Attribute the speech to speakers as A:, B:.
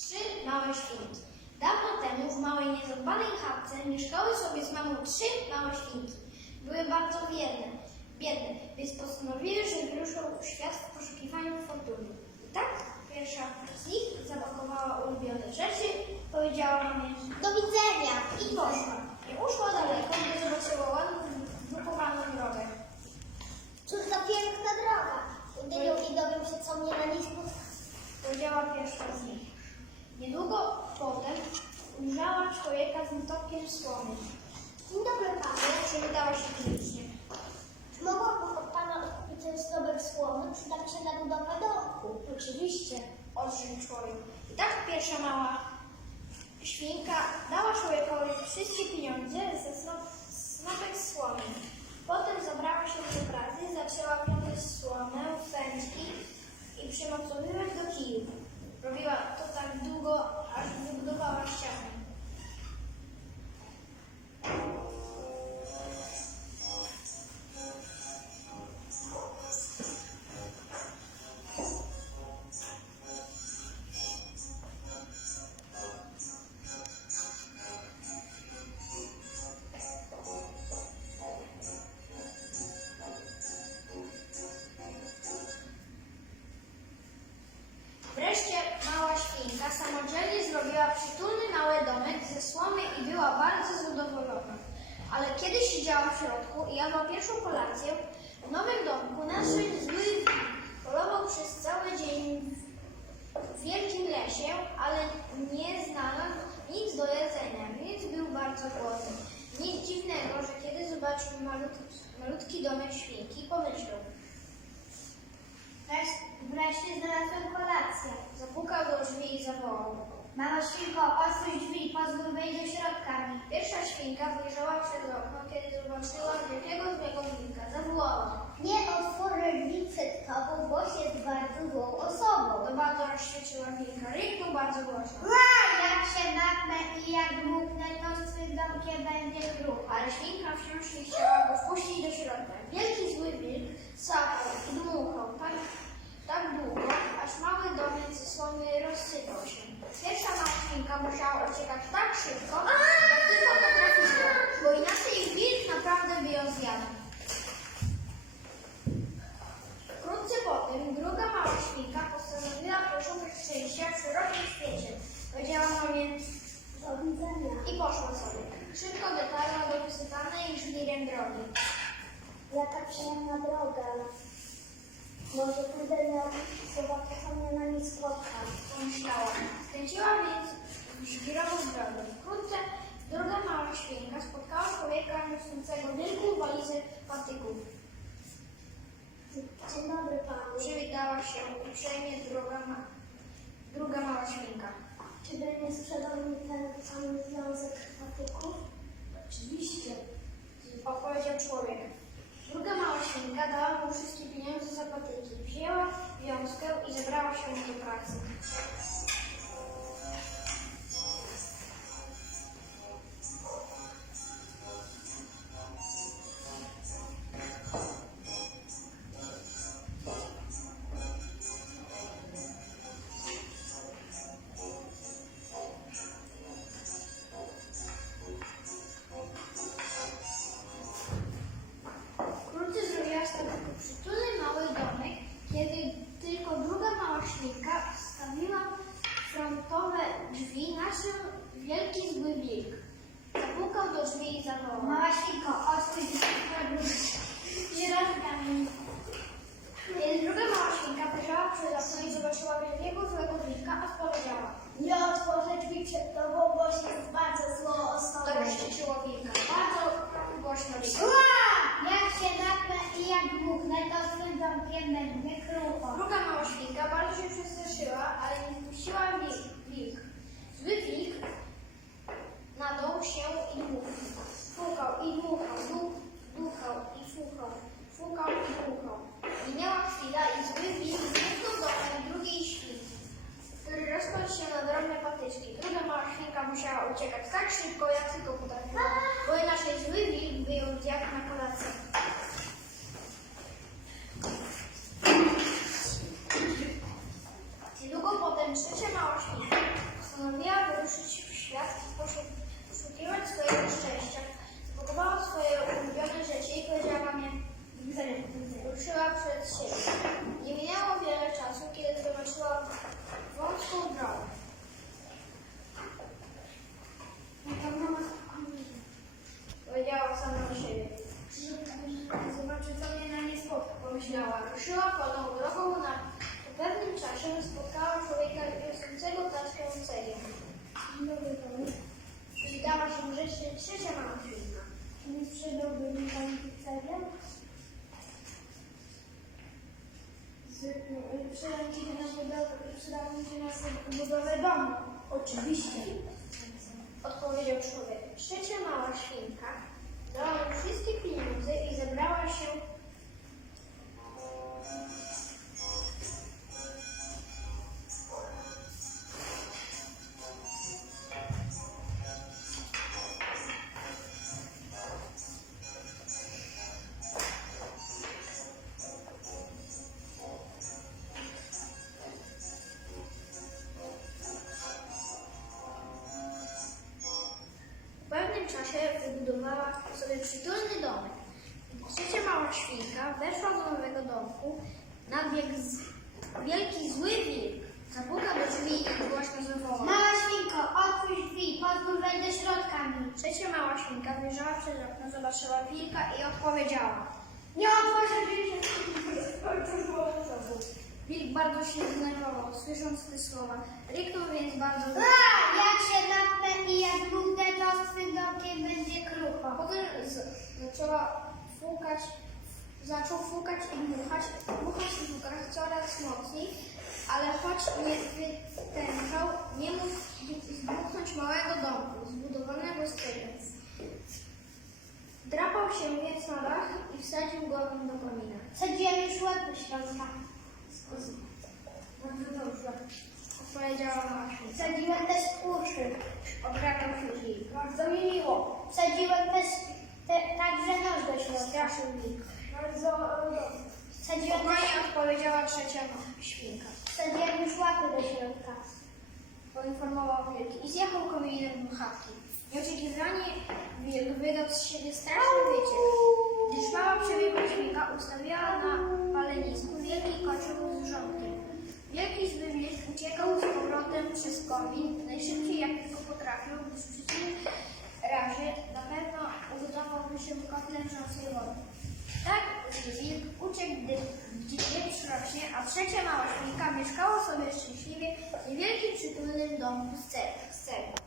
A: Trzy małe świnki. Dawno temu w małej niezadbanej chatce mieszkały sobie z mamą trzy małe świnki. Były bardzo biedne, biedne, więc postanowiły, że wyruszą w świat w poszukiwaniu fortuny. I tak pierwsza z nich zapakowała ulubione rzeczy, powiedziała mamie
B: Do widzenia.
A: i poszła. Nie uszła daleko, gdy zobaczyła ładną, drukowaną drogę.
B: Cóż za piękna droga. Idę ją i dowiem się, co mnie na niej spotka.
A: Powiedziała pierwsza z nich. Niedługo potem ujrzała człowieka z motowkiem słomy.
B: Dzień dobry panie.
A: Przywitała się.
B: Czy mogłabym od pana odkupić ten stobek słomy? Przyda mi się na budowę domku.
A: Oczywiście, odrzekł człowiek. I tak pierwsza mała świnka dała człowiekowi wszystkie pieniądze ze snop- snopek słomy. Potem zabrała się do pracy, zaczęła plątać słomę w pęczki i przymocowywać do kijów. Świnka samodzielnie zrobiła przytulny mały domek ze słomy i była bardzo zadowolona. Ale kiedy siedziała w środku i jadła pierwszą kolację, w nowym domku nadszedł zły. Polował przez cały dzień w wielkim lesie, ale nie znalazł nic do jedzenia, więc był bardzo głodny. Nic dziwnego, że kiedy zobaczył malutki, malutki domek świnki, pomyślał.
B: Wreszcie znalazłem kolację.
A: Zapukał do drzwi.
B: Mała świnko, otwórz drzwi, pozwól wejść do środka mi.
A: Pierwsza świnka wyjrzała przez okno, kiedy zobaczyła wielkiego złego wilka. Zawołała.
B: Nie otworzę drzwi przed tobą, bo jest bardzo złą osobą.
A: To bardzo rozświeciła wilka. Ryknął bardzo głośno.
B: Ła, jak się napnę i jak dmuchnę, to z tym domkiem będzie ruch.
A: Ale świnka wciąż nie chciała go wpuścić do środka. Wielki zły wilk sapał i dmuchał tak, tak długo, aż mały domek ze słomy rozsypał się. Pierwsza mała świnka musiała uciekać tak szybko, tylko potrafiła, bo inaczej wilk naprawdę by ją zjadł. Wkrótce potem druga mała świnka postanowiła poszukać szczęścia w szerokim świecie. Powiedziała mamie
B: Do widzenia.
A: i poszła sobie. Szybko dotarła do wysypanej żwirem drogi.
B: Jaka przyjemna droga. Może pójdę na zobaczę, co mnie na niej spotka.
A: Pomyślała. Skręciła więc w żwirową drogę. Świnka spotkała człowieka niosącego wielką walizę patyków.
B: Dzień dobry panu.
A: Przywitała się uprzejmie druga, ma, druga mała świnka.
B: Czy by nie sprzedał mi ten sam związek patyków?
A: Oczywiście, odpowiedział człowiek. Druga mała świnka dała mu wszystkie pieniądze za patyki. Wzięła wiązkę i zabrała się do pracy. Wielki zły wilk. Zapukał do drzwi i zawołał.
B: Mała świnko, otwórz drzwi.
A: Źradzkami. Kiedy druga mała świnka wyjrzała przez okno i zobaczyła wielkiego złego wilka, odpowiedziała.
B: Nie otworzę drzwi przed tobą, bo jest bardzo złą osobą.
A: To rozścieczyło wilka. Bardzo głośno wilka.
B: Jak się napnę i jak dmuchnę, to z tym domkiem będzie krucho.
A: Druga mała świnka bardzo się przestraszyła, ale nie wpuściła wilk. wilk. Zły wilk nadął się i dmuchał. Fukał i dmuchał, duch, duchał i fukał. Fukał i dmuchał. Minęła chwila i zły wilk zniknął do drugiej świnki, który rozpadł się na drobne patyczki. Druga mała świnka musiała uciekać tak szybko, jak tylko potrafiła, bo inaczej zły wilk by ją zjadł na kolację. Trzecia mała świnka.
B: Czy nie sprzedałby mi pani pizzerię?
A: Przydam ci się na budowę, na budowę domu.
B: Oczywiście.
A: Odpowiedział człowiek. Trzecia mała świnka dała mu wszystkie pieniądze i zabrała się przytulny domek. Trzecia mała świnka weszła do nowego domku. Nadbiegł z... wielki zły wilk. Zapuka do drzwi i głośno zawołał.
B: Mała świnko, otwórz drzwi, pozwól wejść do środka mi.
A: Trzecia mała świnka wyjrzała przez okno, zobaczyła wilka i odpowiedziała.
B: Nie otworzę drzwi,
A: Wilk bardzo się zdenerwował, słysząc te słowa. Ryknął więc bardzo
B: A, jak się napnę i jak dmuchnę, to z twym domkiem będzie krucho.
A: Potem z, zaczęła fukać, zaczął fukać i dmuchać, dmuchać i fukać coraz mocniej, ale choć nie wytężał, nie mógł zdmuchnąć małego domku, zbudowanego z cegieł. Drapał się więc na dach i wsadził głowę do komina.
B: Sadziłem już łeb środka.
A: Bardzo dobrze, odpowiedziała świnka.
B: Sadziłem też uszy.
A: Obradał się wilk.
B: Bardzo mi miło. Sadziłem także noż do środka.
A: Straszył wilk.
B: Bardzo dobrze.
A: Spokojnie odpowiedziała trzecia świnka.
B: sadziłem już łapy do środka.
A: poinformował wilk i zjechał kominem do chatki. Nieoczekiwanie wilk wydał z siebie straszny wyciek. Gdyż mała przebiegła świnka ustawiła na palenisku wielki kocioł z wrzątkiem. Wielki zły wilk uciekał z powrotem przez komin najszybciej jak tylko potrafił, gdyż w przeciwnym razie wrzącej wody. Tak wilk uciekł, gdy wieprz rośnie, a trzecia mała świnka mieszkała sobie szczęśliwie w niewielkim przytulnym domku z cegieł.